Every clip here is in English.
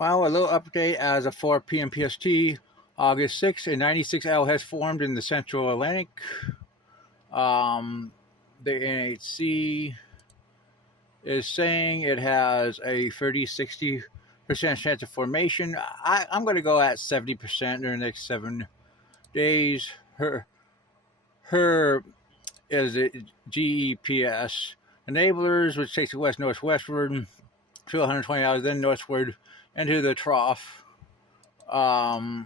Wow, a little update as of 4 p.m. PST, August 6th, a 96L has formed in the Central Atlantic. The NHC is saying it has a 30-60% chance of formation. I'm going to go at 70% during the next 7 days. Her is a GEPS enablers, which takes the west-northwestward to 120 hours, then northward into the trough. GFS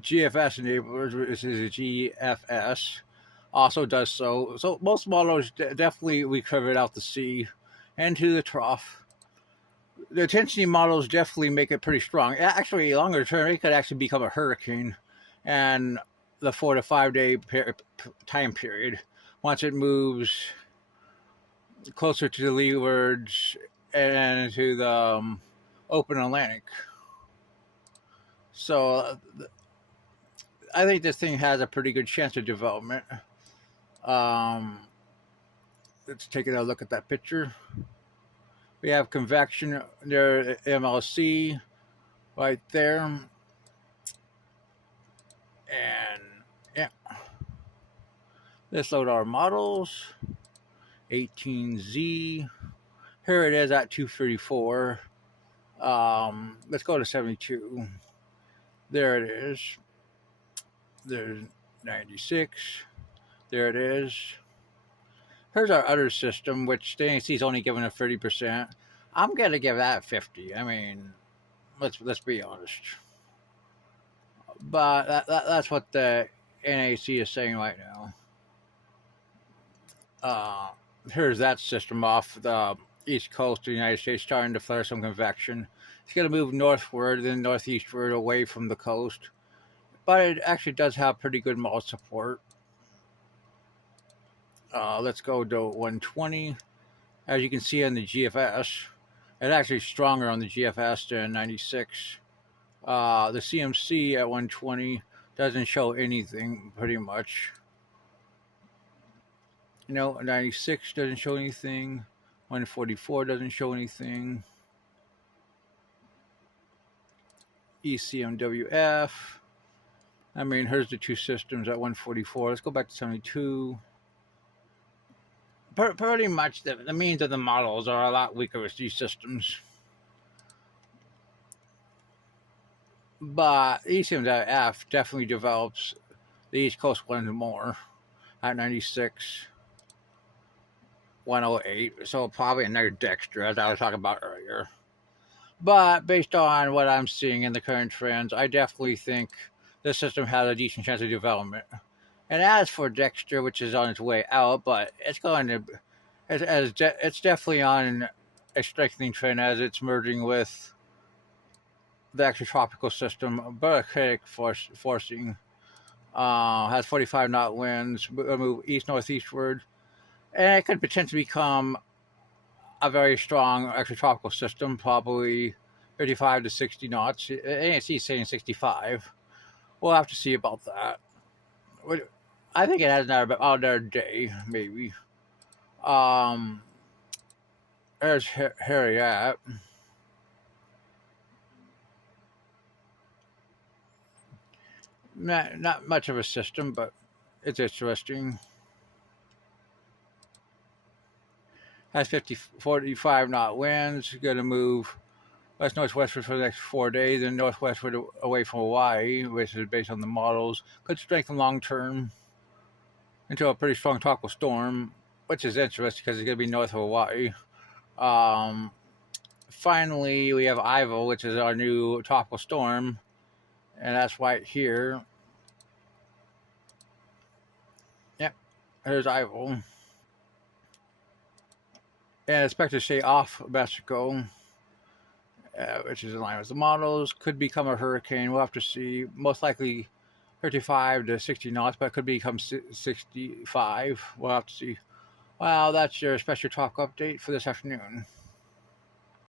enablers, which is a GFS, also does so. So most models definitely we curve it out to sea and to the trough. The intensity models definitely make it pretty strong. Actually, longer term, it could actually become a hurricane, and the 4 to 5 day time period once it moves closer to the leewards and to the open Atlantic. So I think this thing has a pretty good chance of development. Let's take a look at that picture. We have convection near MLC right there. And yeah, let's load our models. 18Z. Here it is at 234. Let's go to 72. There it is. There's 96. There it is. Here's our other system, which the ANC is only giving a 30%. I'm gonna give that 50. I mean, let's be honest. But that's what the NAC is saying right now. Here's that system off the east coast of the United States, starting to flare some convection. It's going to move northward, then northeastward, away from the coast. But it actually does have pretty good model support. Let's go to 120. As you can see on the GFS, it's actually stronger on the GFS than 96. The CMC at 120 doesn't show anything, pretty much. 96 doesn't show anything. 144 doesn't show anything. ECMWF. I mean, here's the two systems at 144. Let's go back to 72. Pretty much the means of the models are a lot weaker with these systems. But ECMWF definitely develops the East Coast ones more at 96. 108, so probably another Dexter, as I was talking about earlier. But based on what I'm seeing in the current trends, I definitely think this system has a decent chance of development. And as for Dexter, which is on its way out, but it's definitely on a strengthening trend as it's merging with the extratropical system, barotratic forcing. Has 45 knot winds, move east-northeastward. And it could potentially become a very strong extratropical system, probably 35 to 60 knots. ANC is saying 65. We'll have to see about that. I think it has another day, maybe. There's Harriet. Not much of a system, but it's interesting. Has 45 knot winds, going to move west-northwestward for the next 4 days, and northwestward away from Hawaii, which is based on the models. Could strengthen long-term into a pretty strong tropical storm, which is interesting because it's going to be north of Hawaii. Finally, we have Ivo, which is our new tropical storm, and that's right here. Yep, here's Ivo. And expect to stay off Mexico, which is in line with the models. Could become a hurricane. We'll have to see. Most likely 35 to 60 knots, but it could become 65. We'll have to see. Well, that's your special talk update for this afternoon.